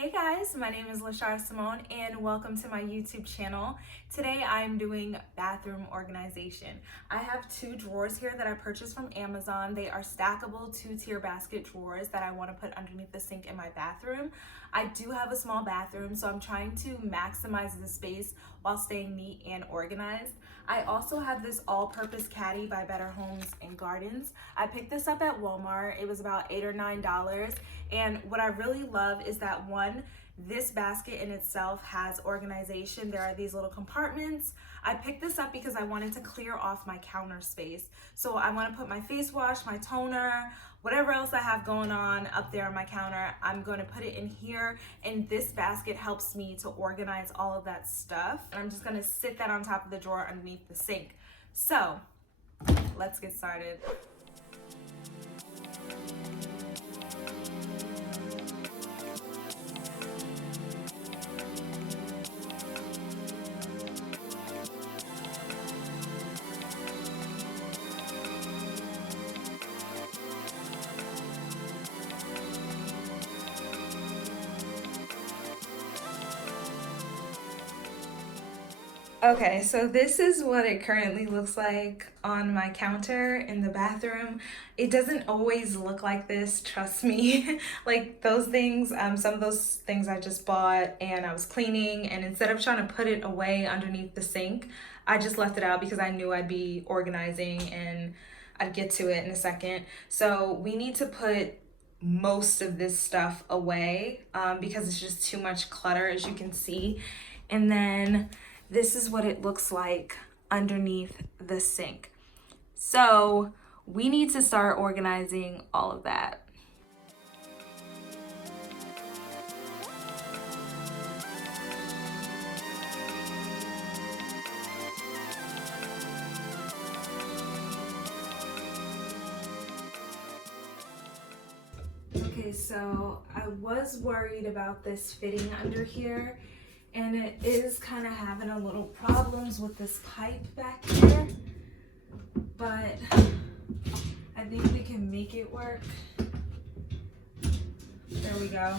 Hey guys, my name is Lashara Simone and welcome to my YouTube channel. Today I'm doing bathroom organization. I have two drawers here that I purchased from Amazon. They are stackable 2-tier basket drawers that I want to put underneath the sink in my bathroom. I do have a small bathroom, so I'm trying to maximize the space while staying neat and organized. I also have this all-purpose caddy by Better Homes and Gardens. I picked this up at Walmart. It was about $8 or $9. And what I really love is that this basket in itself has organization. There are these little compartments. I picked this up because I wanted to clear off my counter space. So I want to put my face wash, my toner, whatever else I have going on up there on my counter, I'm going to put it in here. And this basket helps me to organize all of that stuff. And I'm just going to sit that on top of the drawer underneath the sink. So let's get started. Okay, so this is what it currently looks like on my counter in the bathroom. It doesn't always look like this, trust me. Like those things, some of those things I just bought and I was cleaning, and instead of trying to put it away underneath the sink, I just left it out because I knew I'd be organizing and I'd get to it in a second. So we need to put most of this stuff away because it's just too much clutter, as you can see. And then this is what it looks like underneath the sink. So we need to start organizing all of that. Okay, so I was worried about this fitting under here, and it is kind of having a little problems with this pipe back here, but I think we can make it work. There we go.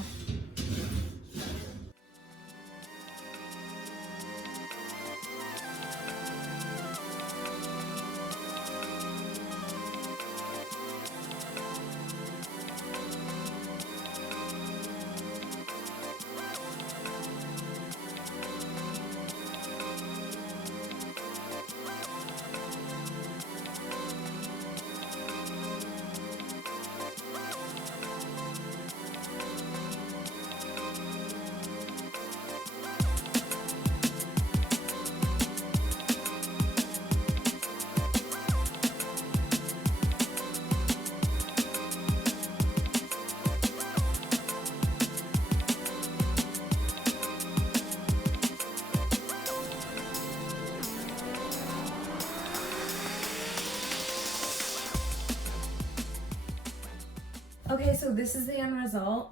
Okay, so this is the end result.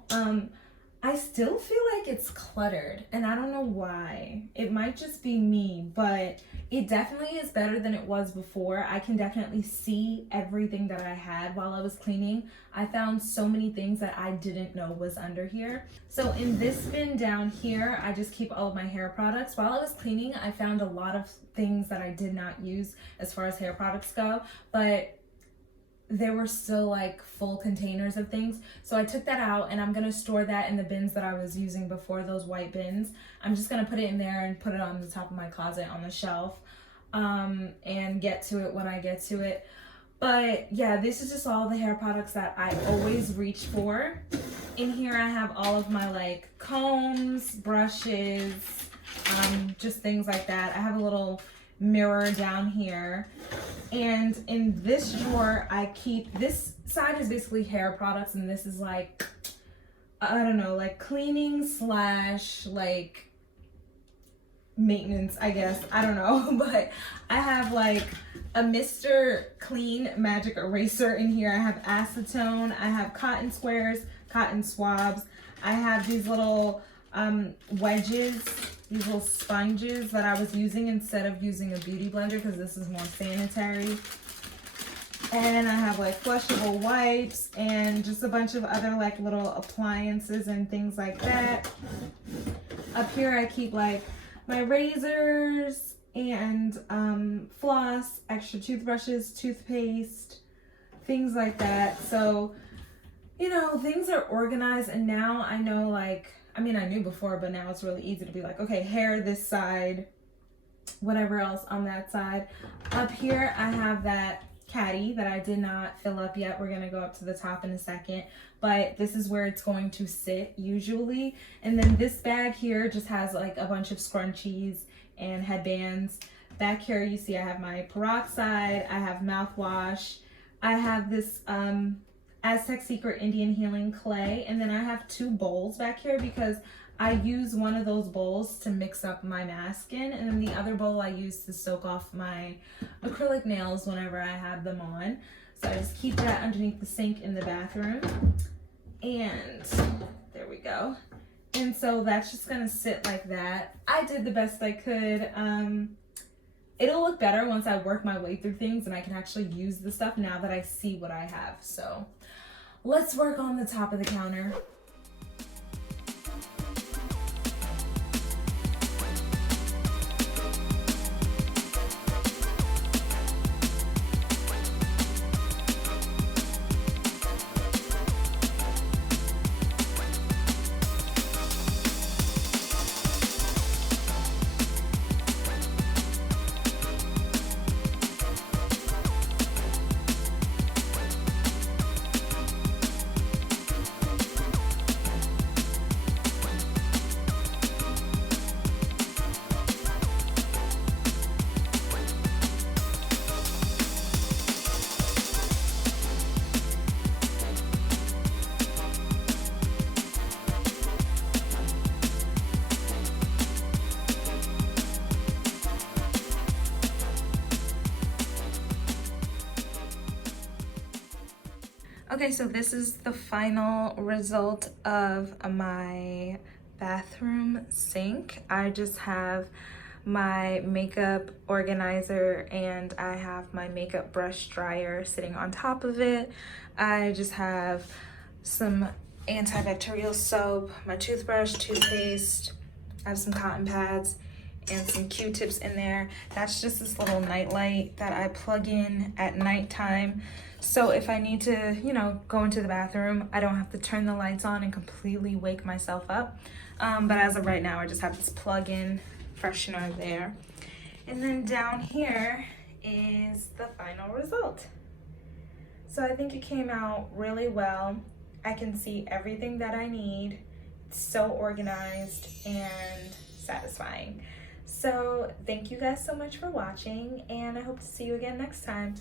I still feel like it's cluttered, and I don't know why. It might just be me, but it definitely is better than it was before. I can definitely see everything that I had while I was cleaning. I found so many things that I didn't know was under here. So in this bin down here, I just keep all of my hair products. While I was cleaning, I found a lot of things that I did not use as far as hair products go, but there were still like full containers of things. So I took that out and I'm gonna store that in the bins that I was using before, those white bins. I'm just gonna put it in there and put it on the top of my closet on the shelf and get to it when I get to it. But yeah, this is just all the hair products that I always reach for. In here I have all of my like combs, brushes, just things like that. I have a little mirror down here, and in this drawer I keep, this side is basically hair products, and this is like, I don't know, like cleaning slash like maintenance, I guess, I don't know. But I have like a Mr. Clean Magic Eraser in here. I have acetone, I have cotton squares, cotton swabs, I have these little wedges, these little sponges that I was using instead of using a beauty blender because this is more sanitary. And I have like flushable wipes and just a bunch of other like little appliances and things like that. Up here I keep like my razors and floss, extra toothbrushes, toothpaste, things like that. So, you know, things are organized, and now I know, like, I mean, I knew before, but now it's really easy to be like, okay, hair this side, whatever else on that side. Up here I have that caddy that I did not fill up yet. We're going to go up to the top in a second, but this is where it's going to sit usually. And then this bag here just has like a bunch of scrunchies and headbands. Back here you see I have my peroxide, I have mouthwash, I have this Aztec Secret Indian Healing Clay, and then I have 2 bowls back here because I use one of those bowls to mix up my mask in, and then the other bowl I use to soak off my acrylic nails whenever I have them on. So I just keep that underneath the sink in the bathroom. And there we go. And so that's just gonna sit like that. I did the best I could. It'll look better once I work my way through things and I can actually use the stuff now that I see what I have. So let's work on the top of the counter. Okay, so this is the final result of my bathroom sink. I just have my makeup organizer and I have my makeup brush dryer sitting on top of it. I just have some antibacterial soap, my toothbrush, toothpaste. I have some cotton pads and some Q-tips in there. That's just this little night light that I plug in at nighttime. So if I need to, you know, go into the bathroom, I don't have to turn the lights on and completely wake myself up. But as of right now, I just have this plug-in freshener there. And then down here is the final result. So I think it came out really well. I can see everything that I need. It's so organized and satisfying. So thank you guys so much for watching, and I hope to see you again next time.